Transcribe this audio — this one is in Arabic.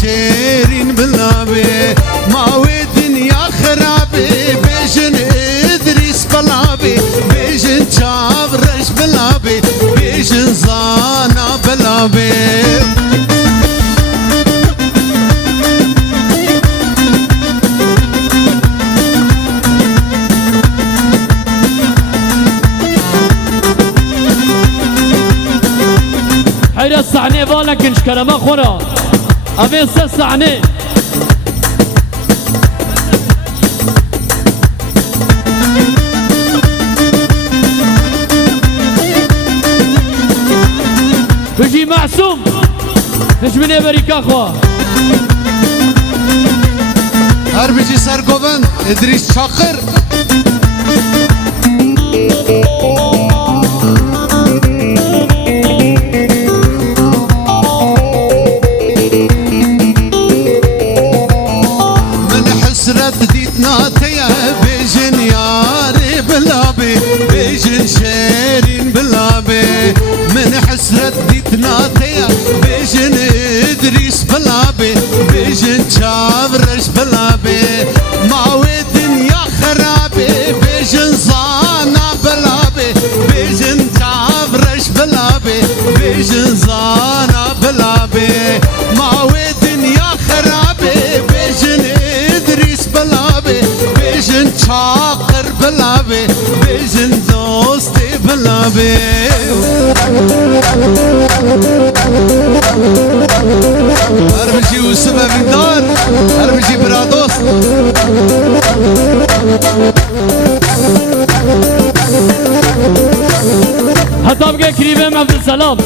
شيرين بلابي ماوي دنيا خرابي بيجن ادريس بلابي بيجن شابرش بلابي بيجن زانا بلابي حيرة الصحنة بالك انش كلمة خورا أبي الصحنة بيجي معصوم تجمني أمريكا خوا هر بيجي سرقوبن ادريس شاقر بيجن ياري بلابي بيجن شيرين بلابي من حسرة ديتنا تيا بيجن ادريس بلابي بيجن شابرش بلابي ماوي دنيا خرابي بيجن زانا بلابي بيجن شابرش بلابي بيجن زانا بلابي ماوي دنيا خرابي بيجن ادريس بلابي بيجن شاقر بلابي بيجن دوستي بلابي هربجي وسبب الدار هربجي برادوس حتى بقى كريمة عبد السلام